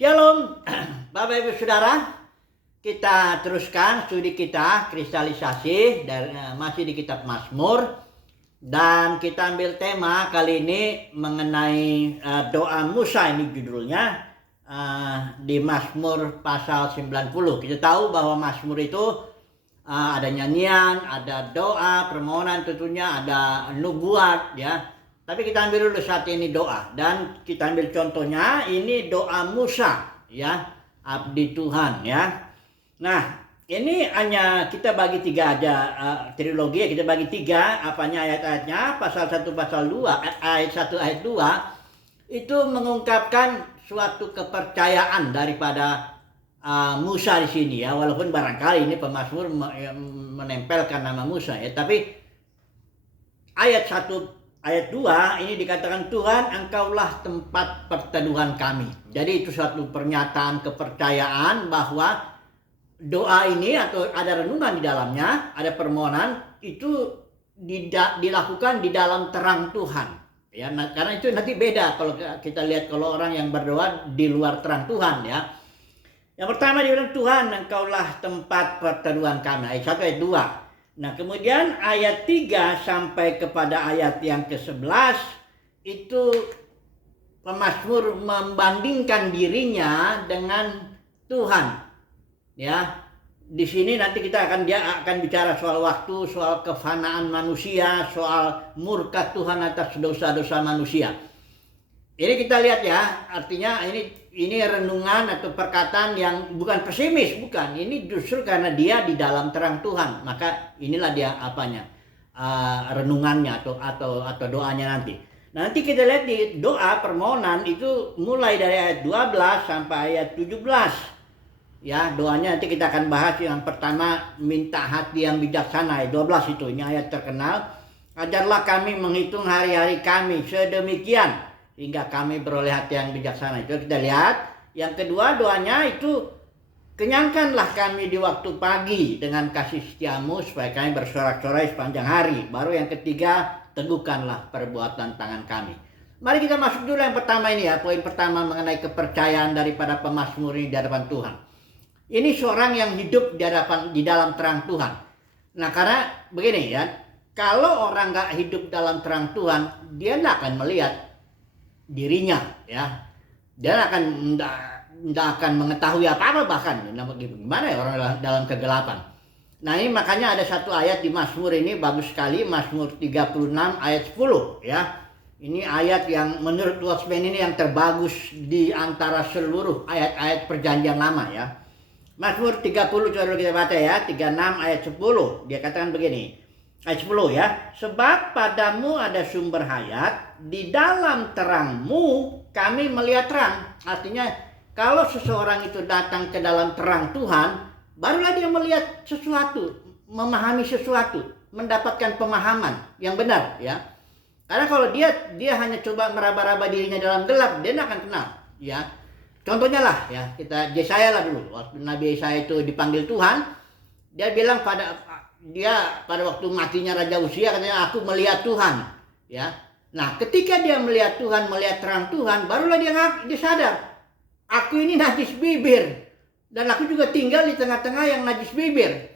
Shalom, Bapak Ibu Saudara. Kita teruskan studi kita kristalisasi dari masih di kitab Mazmur, dan kita ambil tema kali ini mengenai doa Musa. Ini judulnya di Mazmur pasal 90. Kita tahu bahwa Mazmur itu ada nyanyian, ada doa, permohonan, tentunya ada nubuat ya. Tapi kita ambil dulu saat ini doa, dan kita ambil contohnya ini doa Musa ya, abdi Tuhan ya. Nah, ini hanya kita bagi tiga aja trilogi, kita bagi tiga ayat-ayatnya. Pasal 1 pasal 2 ayat 1 ayat 2 itu mengungkapkan suatu kepercayaan daripada Musa di sini ya. Walaupun barangkali ini pemazmur menempelkan nama Musa ya, tapi ayat 1 ayat 2 ini dikatakan, Tuhan engkaulah tempat perteduhan kami. Jadi itu suatu pernyataan kepercayaan bahwa doa ini atau ada renungan di dalamnya, ada permohonan itu dilakukan di dalam terang Tuhan. Ya, karena itu nanti beda kalau kita lihat kalau orang yang berdoa di luar terang Tuhan ya. Yang pertama dia bilang, Tuhan engkaulah tempat perteduhan kami. Ayat 1 ayat 2. Nah, kemudian ayat 3 sampai kepada ayat yang ke-11 itu pemazmur membandingkan dirinya dengan Tuhan. Ya. Di sini nanti dia akan bicara soal waktu, soal kefanaan manusia, soal murka Tuhan atas dosa-dosa manusia. Ini kita lihat ya, artinya ini renungan atau perkataan yang bukan pesimis, bukan. Ini justru karena dia di dalam terang Tuhan, maka inilah dia renungannya atau doanya nanti. Nah, nanti kita lihat di doa permohonan itu mulai dari ayat 12 sampai ayat 17. Ya, doanya nanti kita akan bahas. Yang pertama, minta hati yang bijaksana, ayat 12 itu. Ini ayat terkenal. Ajarlah kami menghitung hari-hari kami sedemikian hingga kami beroleh hati yang bijaksana. Itu kita lihat. Yang kedua doanya itu, kenyangkanlah kami di waktu pagi dengan kasih setiamu supaya kami bersorak-sorai sepanjang hari. Baru yang ketiga, teguhkanlah perbuatan tangan kami. Mari kita masuk dulu yang pertama ini ya. Poin pertama mengenai kepercayaan daripada pemazmur ini di hadapan Tuhan. Ini seorang yang hidup di dalam terang Tuhan. Nah, karena begini ya, kalau orang gak hidup dalam terang Tuhan, dia gak akan melihat dirinya ya, dia tidak akan mengetahui apa-apa, bahkan gimana ya orang dalam kegelapan. Nah, ini makanya ada satu ayat di Mazmur ini bagus sekali, Mazmur 36 ayat 10 ya. Ini ayat yang menurut Watchman ini yang terbagus di antara seluruh ayat-ayat perjanjian lama ya. Mazmur 30 coba kita baca ya, 36 ayat 10. Dia katakan begini. Ayat 10 ya, sebab padamu ada sumber hayat, di dalam terangmu kami melihat terang. Artinya kalau seseorang itu datang ke dalam terang Tuhan, barulah dia melihat sesuatu, memahami sesuatu, mendapatkan pemahaman yang benar ya. Karena kalau dia hanya coba meraba-raba dirinya dalam gelap, dia tidak akan kenal ya. Contohnya lah ya, kita Yesaya lah dulu. Waktu Nabi Yesaya itu dipanggil Tuhan, dia bilang pada waktu matinya Raja Uzia, katanya aku melihat Tuhan ya. Nah, ketika dia melihat Tuhan, melihat terang Tuhan, barulah dia sadar, aku ini najis bibir, dan aku juga tinggal di tengah-tengah yang najis bibir.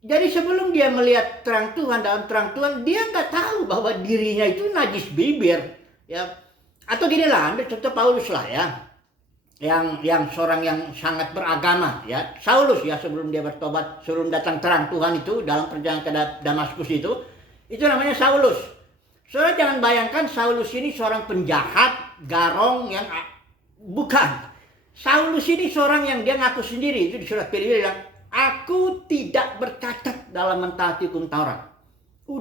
Jadi sebelum dia melihat terang Tuhan, dalam terang Tuhan, dia nggak tahu bahwa dirinya itu najis bibir ya. Atau gini lah, ambil contoh Paulus lah ya, yang seorang yang sangat beragama ya, Saulus ya, sebelum dia bertobat, sebelum datang terang Tuhan itu dalam perjalanan ke Damaskus itu namanya Saulus. Saudara jangan bayangkan Saulus ini seorang penjahat, garong yang bukan. Saulus ini seorang yang dia ngaku sendiri, itu di surat Filipi bilang, aku tidak bercacat dalam mentaati hukum Taurat.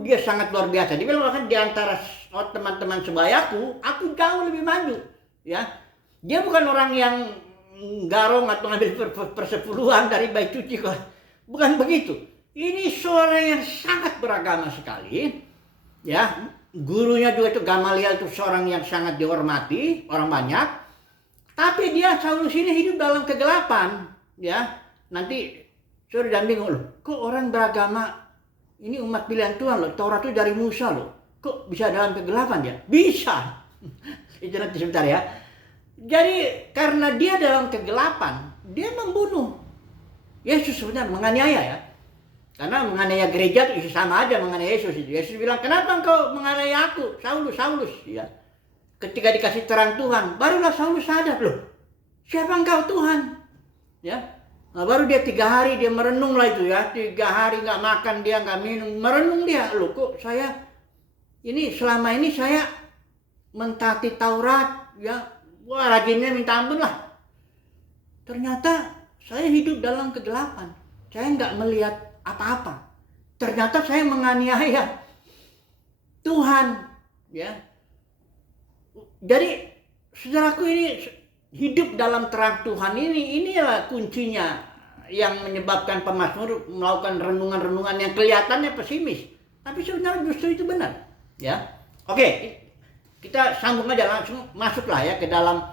Dia sangat luar biasa. Dia bilang bahkan di antara teman-teman sebayaku, aku jauh lebih maju ya. Dia bukan orang yang garong atau ngambil persepuluhan dari bait suci, bukan begitu. Ini seorang yang sangat beragama sekali ya. Gurunya juga itu Gamaliel, itu seorang yang sangat dihormati orang banyak. Tapi dia Saulus ini hidup dalam kegelapan ya. Nanti saudara jangan bingung loh, kok orang beragama ini umat pilihan Tuhan loh, Taurat itu dari Musa loh, kok bisa dalam kegelapan dia? Bisa. Itu nanti sebentar ya. Jadi karena dia dalam kegelapan, dia membunuh. Yesus sebenarnya menganiaya ya. Karena menganiaya gereja itu sama aja menganiaya Yesus itu. Yesus bilang, kenapa engkau menganiaya aku, Saulus, Saulus? Ya. Ketika dikasih terang Tuhan, barulah Saulus sadar, loh, siapa engkau Tuhan? Ya. Nah, baru dia 3 hari dia merenung lah itu ya. 3 hari nggak makan dia, nggak minum, merenung dia. Loh kok saya, ini selama ini saya mentaati Taurat, ya, wah rajinnya minta ampun lah. Ternyata saya hidup dalam kegelapan. Saya nggak melihat apa-apa. Ternyata saya menganiaya Tuhan, ya. Jadi saudaraku, ini hidup dalam terang Tuhan inilah kuncinya yang menyebabkan pemazmur melakukan renungan-renungan yang kelihatannya pesimis, tapi sebenarnya justru itu benar, ya. Oke, kita sambung aja, langsung masuklah ya ke dalam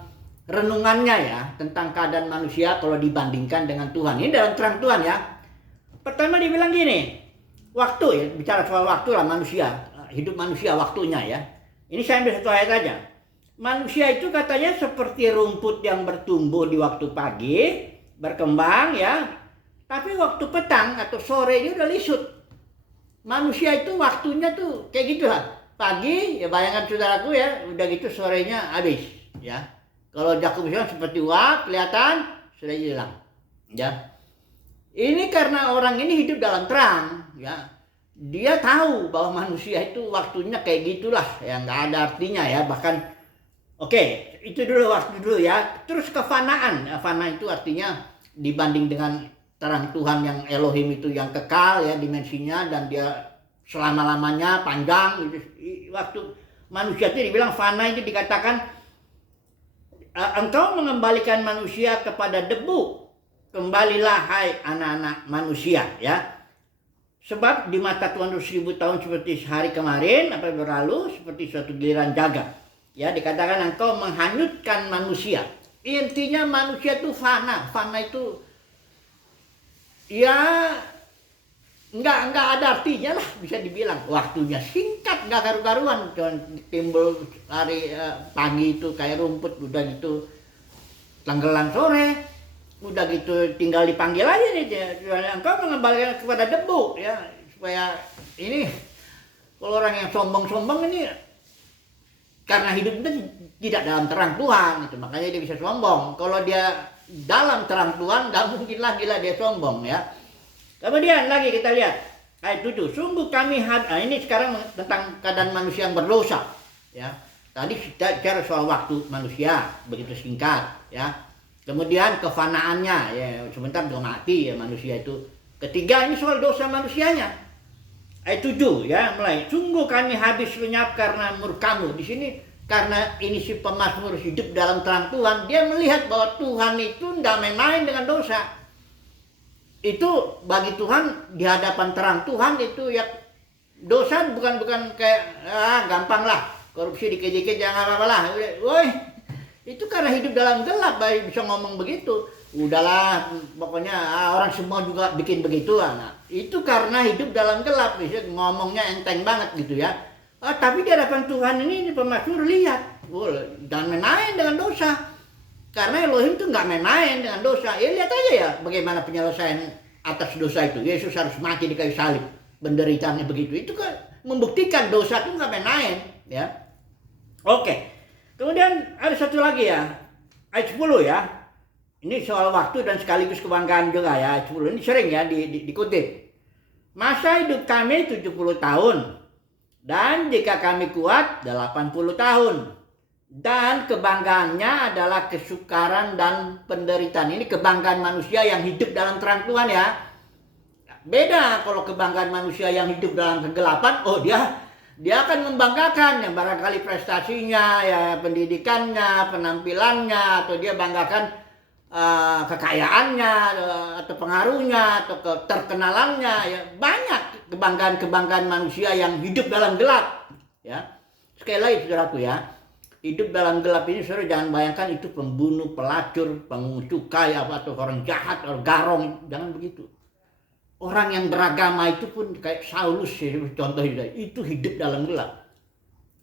renungannya ya tentang keadaan manusia kalau dibandingkan dengan Tuhan. Ini dalam terang Tuhan ya. Pertama dibilang gini, waktu ya, bicara soal waktu lah manusia, hidup manusia waktunya ya. Ini saya ambil satu ayat aja. Manusia itu katanya seperti rumput yang bertumbuh di waktu pagi, berkembang ya. Tapi waktu petang atau sore ini udah lisut. Manusia itu waktunya tuh kayak gitu lah. Pagi ya bayangkan saudaraku ya, udah gitu sorenya habis ya. Kalau Yakobus bilang seperti uap kelihatan sudah hilang ya. Ini karena orang ini hidup dalam terang ya. Dia tahu bahwa manusia itu waktunya kayak gitulah ya, nggak ada artinya ya. Bahkan oke, itu dulu waktu dulu ya. Terus kefanaan. Fana itu artinya dibanding dengan terang Tuhan yang Elohim itu yang kekal ya dimensinya, dan dia selama-lamanya panjang. Waktu manusia itu dibilang fana, itu dikatakan engkau mengembalikan manusia kepada debu. Kembalilah hai anak-anak manusia ya. Sebab di mata Tuhan 1000 tahun seperti sehari kemarin apa berlalu, seperti suatu giliran jaga. Ya, dikatakan engkau menghanyutkan manusia. Intinya manusia itu fana. Fana itu ya nggak ada artinya lah, bisa dibilang. Waktunya singkat, nggak karu-karuan. Timbul hari pagi itu kayak rumput, udah gitu tenggelam sore. Udah gitu tinggal dipanggil aja nih, engkau mengembalikan kepada debu ya, supaya ini kalau orang yang sombong-sombong ini karena hidupnya tidak dalam terang Tuhan itu, makanya dia bisa sombong. Kalau dia dalam terang Tuhan, nggak mungkin lagi lah dia sombong ya. Kemudian lagi kita lihat ayat 7, sungguh kami ini sekarang tentang keadaan manusia yang berdosa ya. Tadi kita bicara soal waktu manusia begitu singkat ya. Kemudian kefanaannya ya, sebentar udah mati ya manusia itu. Ketiga, ini soal dosa manusianya. Ayat 7 ya, mulai. Sungguh kami habis lenyap karena murkamu. Di sini karena ini si pemazmur hidup dalam terang Tuhan, dia melihat bahwa Tuhan itu tidak main-main dengan dosa. Itu bagi Tuhan, di hadapan terang Tuhan itu ya, dosa bukan kayak gampang lah, korupsi dikit-dikit jangan apa-apa lah. Woi, itu karena hidup dalam gelap baru bisa ngomong begitu. Udahlah, pokoknya orang semua juga bikin begitu. Nah, itu karena hidup dalam gelap, bisa ngomongnya enteng banget gitu ya. Tapi di hadapan Tuhan ini pemazmur lihat, jangan main-main dengan dosa. Karena Elohim itu nggak main-main dengan dosa. Ya lihat aja ya bagaimana penyelesaian atas dosa itu. Yesus harus mati di kayu salib, penderitaannya begitu. Itu kan membuktikan dosa itu nggak main-main ya. Oke. Kemudian ada satu lagi ya, ayat 10 ya. Ini soal waktu dan sekaligus kebanggaan juga ya, ayat 10. Ini sering ya dikutip. Masa hidup kami 70 tahun, dan jika kami kuat 80 tahun. Dan kebanggaannya adalah kesukaran dan penderitaan. Ini kebanggaan manusia yang hidup dalam terang Tuhan ya. Beda kalau kebanggaan manusia yang hidup dalam kegelapan, dia akan membanggakan yang barangkali prestasinya, ya pendidikannya, penampilannya, atau dia banggakan kekayaannya, atau pengaruhnya, atau keterkenalannya. Ya, banyak kebanggaan-kebanggaan manusia yang hidup dalam gelap. Ya, sekali lagi saudaraku ya, hidup dalam gelap ini saudara jangan bayangkan itu pembunuh, pelacur, pengungut cukai, atau orang jahat, orang garong, jangan begitu. Orang yang beragama itu pun kayak Saulus ya, contohnya itu hidup dalam gelap.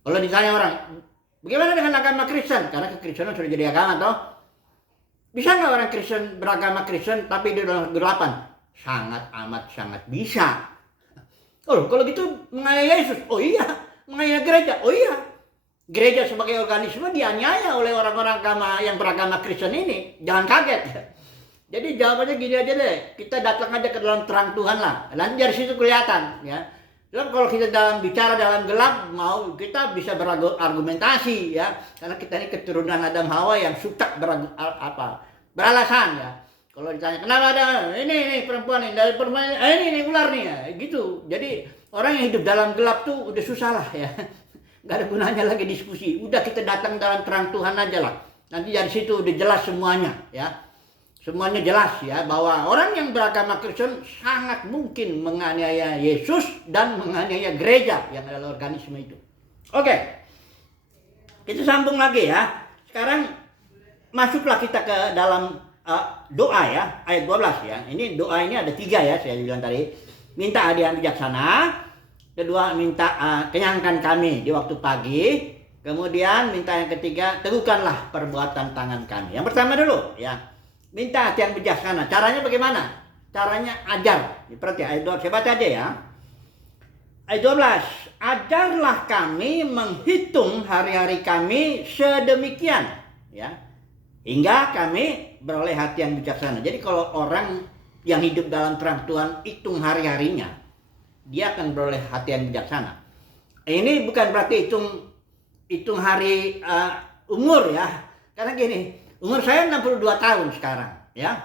Kalau ditanya orang, Bagaimana dengan agama Kristen? Karena kekristenan sudah jadi agama toh. Bisa nggak orang Kristen beragama Kristen tapi di dalam kegelapan? Sangat amat sangat bisa. Oh, kalau gitu menganiaya Yesus? Oh iya. Menganiaya gereja? Oh iya. Gereja sebagai organisme dianiaya oleh orang-orang agama yang beragama Kristen ini. Jangan kaget. Jadi jawabannya gini aja deh. Kita datang aja ke dalam terang Tuhan lah. Nanti dari situ kelihatan ya. Sebab kalau kita bicara dalam gelap, kita bisa berargumentasi ya, karena kita ini keturunan Adam Hawa yang suka beralasan ya. Kalau ditanya kenapa ada ini perempuan ini dari perempuan ini ular nih ya, gitu. Jadi orang yang hidup dalam gelap tuh udah susah lah ya, nggak ada gunanya lagi diskusi. Udah kita datang dalam terang Tuhan aja lah. Nanti dari situ udah jelas semuanya ya. Semuanya jelas ya, bahwa orang yang beragama Kristen sangat mungkin menganiaya Yesus dan menganiaya gereja yang adalah organisme itu. Oke, kita sambung lagi ya. Sekarang masuklah kita ke dalam doa ya, ayat 12 ya. Ini doa ini ada 3 ya, saya bilang tadi. Minta hadiah bijaksana, kedua minta kenyangkan kami di waktu pagi, kemudian minta yang ketiga, teguhkanlah perbuatan tangan kami. Yang pertama dulu ya. Minta hati yang bijaksana. Caranya bagaimana? Caranya ajar. Seperti ayat 12. Saya baca aja ya. Ayat 12. Ajarlah kami menghitung hari-hari kami sedemikian. Ya. Hingga kami beroleh hati yang bijaksana. Jadi kalau orang yang hidup dalam terang Tuhan hitung hari-harinya, dia akan beroleh hati yang bijaksana. Ini bukan berarti hitung hari umur ya. Karena gini. Umur saya 62 tahun sekarang, ya.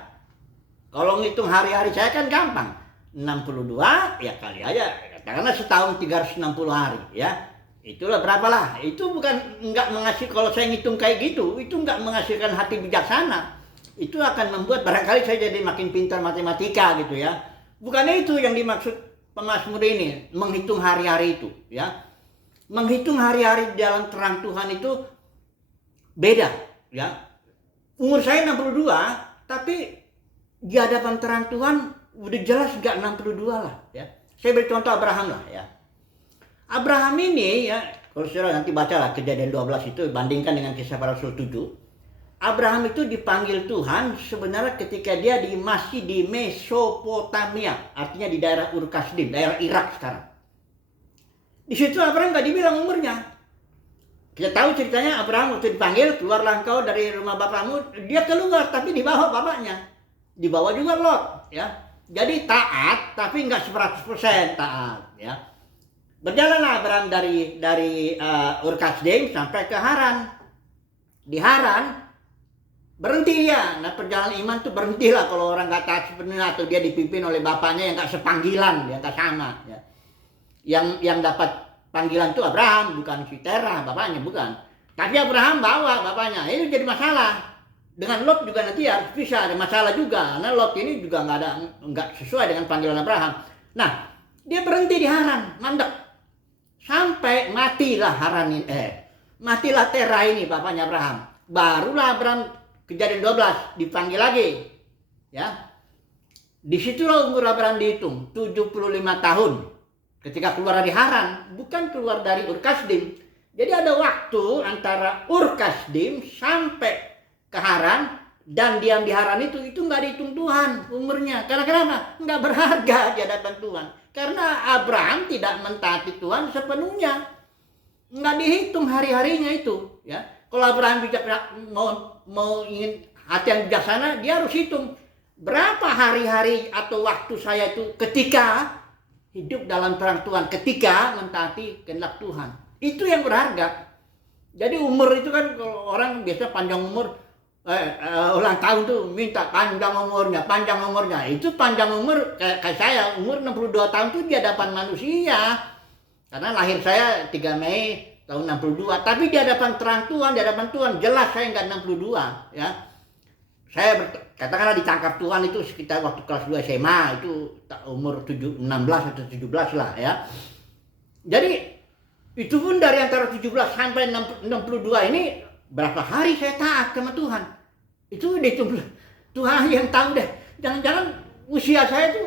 Kalau ngitung hari-hari saya kan gampang. 62, ya kali aja. Karena setahun 360 hari, ya. Itulah berapalah. Itu bukan nggak menghasilkan, kalau saya ngitung kayak gitu, itu nggak menghasilkan hati bijaksana. Itu akan membuat barangkali saya jadi makin pintar matematika gitu ya. Bukan itu yang dimaksud pemazmur ini, menghitung hari-hari itu, ya. Menghitung hari-hari dalam terang Tuhan itu beda, ya. Umur saya 62, tapi di hadapan terang Tuhan udah jelas gak 62 lah ya. Saya beri contoh Abraham lah ya. Abraham ini ya, kalau saudara nanti baca lah Kejadian 12 itu, bandingkan dengan Kisah Para Rasul 7. Abraham itu dipanggil Tuhan sebenarnya ketika dia masih di Mesopotamia, artinya di daerah Ur Kasdim, daerah Irak sekarang. Di situ Abraham gak dibilang umurnya. Kita tahu ceritanya Abraham waktu dipanggil, keluarlah engkau dari rumah bapakmu, dia keluar tapi dibawa bapaknya. Dibawa juga Lot, ya. Jadi taat tapi enggak 100% taat, ya. Berjalanlah Abraham dari Ur Kasdim sampai ke Haran. Di Haran berhenti ya. Nah, perjalanan iman tuh berhentilah kalau orang enggak taat sebenarnya, atau dia dipimpin oleh bapaknya yang enggak sepanggilan, yang enggak sama, ya. Yang dapat panggilan itu Abraham, bukan si Terah, bapaknya bukan. Tapi Abraham bawa bapaknya. Ini jadi masalah. Dengan Lot juga nanti harus bisa ada masalah juga. Karena Lot ini juga nggak sesuai dengan panggilan Abraham. Nah, dia berhenti di Haran, mandek. Sampai matilah Haran ini. Matilah Terah ini bapaknya Abraham. Barulah Abraham Kejadian 12 dipanggil lagi. Ya. Disitulah umur Abraham dihitung, 75 tahun. Ketika keluar dari Haran, bukan keluar dari Ur Kasdim. Jadi ada waktu antara Ur Kasdim sampai ke Haran, dan diam di Haran itu nggak dihitung Tuhan umurnya. Karena kenapa? Nggak berharga di hadapan Tuhan. Karena Abraham tidak mentaati Tuhan sepenuhnya. Nggak dihitung hari-harinya itu. Ya. Kalau Abraham mau ingin hati yang bijaksana, dia harus hitung berapa hari-hari atau waktu saya itu ketika hidup dalam terang Tuhan, ketika mentaati kehendak Tuhan. Itu yang berharga. Jadi umur itu kan, kalau orang biasa panjang umur, ulang tahun tuh minta panjang umurnya. Itu panjang umur kayak saya, umur 62 tahun tuh di hadapan manusia. Karena lahir saya 3 Mei tahun 62. Tapi di hadapan terang Tuhan, di hadapan Tuhan, jelas saya nggak 62. Ya. Saya katakanlah ditangkap Tuhan itu sekitar waktu kelas 2 SMA, itu umur 16 atau 17 lah ya. Jadi itu pun dari antara 17 sampai 62 ini berapa hari saya taat sama Tuhan. Itu Tuhan yang tahu deh. Jangan-jangan usia saya itu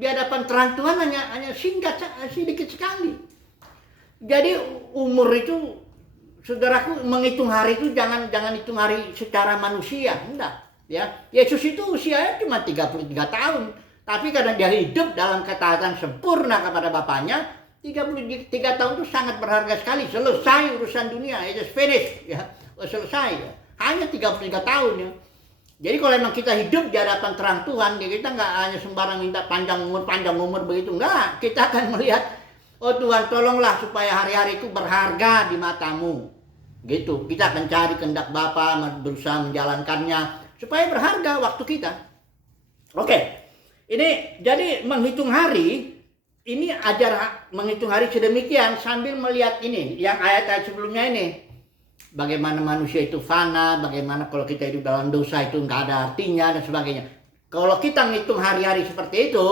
di hadapan terang Tuhan hanya singkat, sedikit sekali. Jadi umur itu saudaraku, menghitung hari itu jangan hitung hari secara manusia, enggak. Ya, Yesus itu usianya cuma 33 tahun, tapi karena dia hidup dalam ketaatan sempurna kepada Bapaknya, 33 tahun itu sangat berharga sekali. Selesai urusan dunia, it is finished, ya. Selesai, ya. Hanya 33 tahun, ya. Jadi kalau memang kita hidup di hadapan terang Tuhan, kita nggak hanya sembarang minta panjang umur begitu, enggak. Kita akan melihat, oh Tuhan, tolonglah supaya hari-hariku berharga di matamu. Gitu, kita akan cari kehendak Bapa, berusaha menjalankannya supaya berharga waktu kita. Oke, ini jadi menghitung hari, ini ajar menghitung hari sedemikian sambil melihat ini, yang ayat-ayat sebelumnya ini. Bagaimana manusia itu fana, bagaimana kalau kita hidup dalam dosa itu nggak ada artinya dan sebagainya. Kalau kita menghitung hari-hari seperti itu,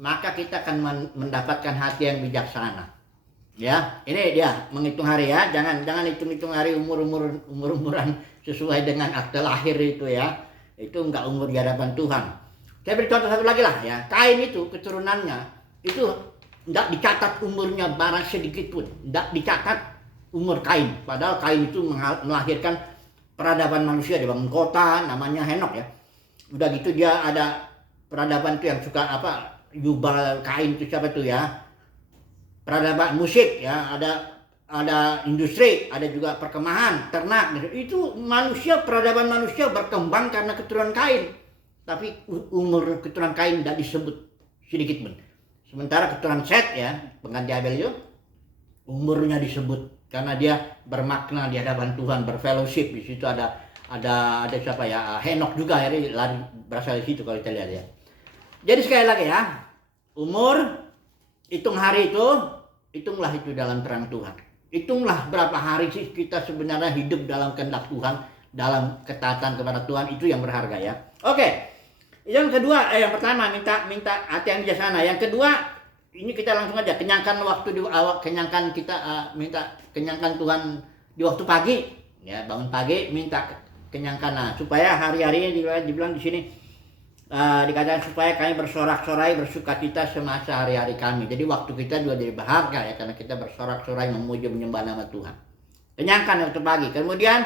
maka kita akan mendapatkan hati yang bijaksana. Ya, ini dia menghitung hari ya. Jangan hitung-hitung hari umur-umuran sesuai dengan akte lahir itu ya. Itu enggak umur di hadapan Tuhan. Saya beri contoh satu lagi lah ya. Kain itu keturunannya itu enggak dicatat umurnya barang sedikit pun. Enggak dicatat umur Kain. Padahal Kain itu melahirkan peradaban manusia, dia bangun kota, namanya Henok ya. Udah gitu dia ada peradaban itu yang suka apa? Yubal Kain itu siapa tuh ya? Peradaban musik ya, ada industri, ada juga perkemahan, ternak. Itu peradaban manusia berkembang karena keturunan Kain. Tapi umur keturunan Kain tidak disebut sedikit pun. Sementara keturunan Set ya, pengganti Abel itu, umurnya disebut karena dia bermakna di hadapan Tuhan, berfellowship. Di situ ada siapa ya, Henok juga ya, lari berasal dari situ kalau kita lihat ya. Jadi sekali lagi ya, umur, hitung hari itu, hitunglah itu dalam terang Tuhan. Hitunglah berapa hari sih kita sebenarnya hidup dalam kehendak Tuhan, dalam ketaatan kepada Tuhan, itu yang berharga ya. Oke, yang kedua, yang pertama minta hati yang bijaksana. Yang kedua, ini kita langsung aja kenyangkan waktu di awal, kenyangkan kita minta kenyangkan Tuhan di waktu pagi, ya bangun pagi minta kenyangkan, nah, supaya hari-harinya dibilang di sini. Dikatakan supaya kami bersorak-sorai bersukacita semasa hari-hari kami. Jadi waktu kita juga jadi berharga ya, karena kita bersorak-sorai memuji menyembah nama Tuhan. Kenyangkan waktu pagi, kemudian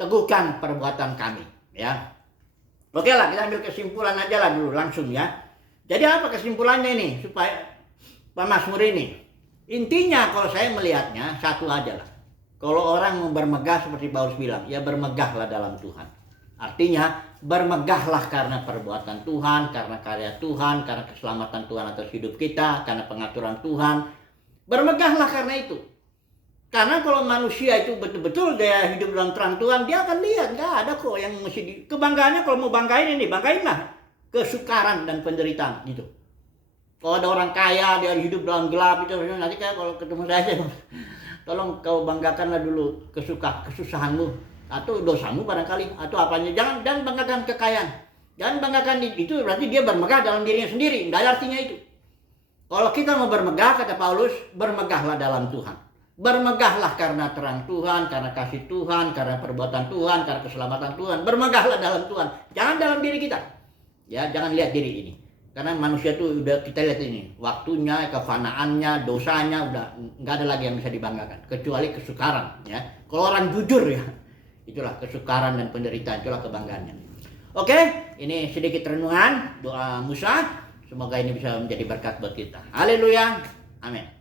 teguhkan perbuatan kami ya. Oke lah, kita ambil kesimpulan aja lah dulu langsung ya. Jadi apa kesimpulannya ini supaya Mazmur ini? Intinya kalau saya melihatnya satu aja lah. Kalau orang bermegah seperti Paulus bilang, ya bermegahlah dalam Tuhan. Artinya bermegahlah karena perbuatan Tuhan, karena karya Tuhan, karena keselamatan Tuhan atas hidup kita, karena pengaturan Tuhan. Bermegahlah karena itu. Karena kalau manusia itu betul-betul dia hidup dalam terang Tuhan, dia akan lihat nggak ada kok yang mesti kebanggaannya. Kalau mau banggain ini, banggainlah kesukaran dan penderitaan gitu. Kalau ada orang kaya dia hidup dalam gelap itu, nanti kayak kalau ketemu saya, tolong kau banggakanlah dulu kesusahanmu atau dosamu barangkali atau apanya. Jangan banggakan kekayaan, jangan banggakan itu, berarti dia bermegah dalam dirinya sendiri. Nggak ada artinya itu. Kalau kita mau bermegah, kata Paulus, bermegahlah dalam Tuhan. Bermegahlah karena terang Tuhan, karena kasih Tuhan, karena perbuatan Tuhan, karena keselamatan Tuhan. Bermegahlah dalam Tuhan, jangan dalam diri kita ya. Jangan lihat diri ini, karena manusia itu udah kita lihat ini waktunya, kefanaannya, dosanya, udah nggak ada lagi yang bisa dibanggakan kecuali kesukaran ya. Kalau orang jujur ya, itulah kesukaran dan penderitaan, itulah kebanggaannya. Oke, ini sedikit renungan doa Musa. Semoga ini bisa menjadi berkat buat kita. Haleluya. Amin.